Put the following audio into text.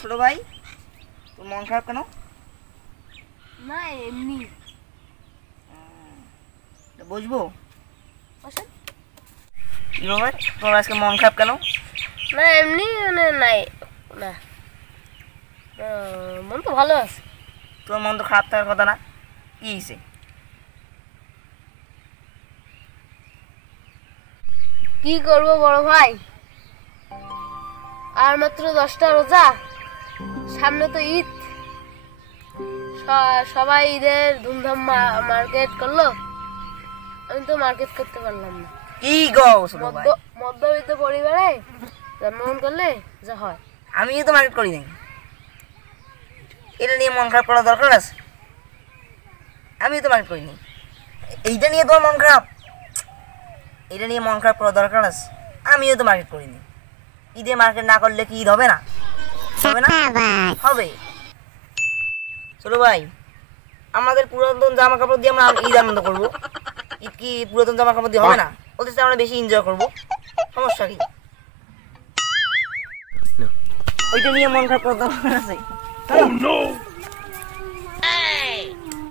ছোট ভাই, তোর মন খারাপ কেন? না এমনি। বুঝবো বসেন। কি ব্যাপার, তোর আজকে মন খারাপ কেন? না এমনি মানে নাই না, মন তো ভালো আছে। তোর মন তো খারাপ থাকার কথা না, কি হয়েছে? কি করবো বড় ভাই, আর মাত্র 10টা রোজা, সামনে তো ঈদ। সবাই ঈদের ধুমধাম মার্কেট করলো, আমি তো মার্কেট করতে পারলাম না। কি গো ছোট ভাই, মধ্যবিত্ত পরিবারে জন্মগ্রহণ করলে যা হয়। আমিও তো মার্কেট করি নাই, এটা নিয়ে মন খারাপ করার দরকার আছে? আমিও তো মার্কেট করিনি, এইটা নিয়ে তোমার মন খারাপ? এটা নিয়ে মন খারাপ করার দরকার আছে? আমিও তো মার্কেট করিনি। ঈদে মার্কেট না করলে কি ঈদ হবে না? হবে না? হবে। ছোট ভাই, আমাদের পুরাতন জামা কাপড় দিয়ে আমরা ঈদ আনন্দ করবো, ঈদ কি পুরাতন জামা কাপড় দিয়ে হবে না? ওদের সাথে আমরা বেশি এনজয় করবো, সমস্যা কি? ওইটা নিয়ে মন খারাপ করার দরকার আছে?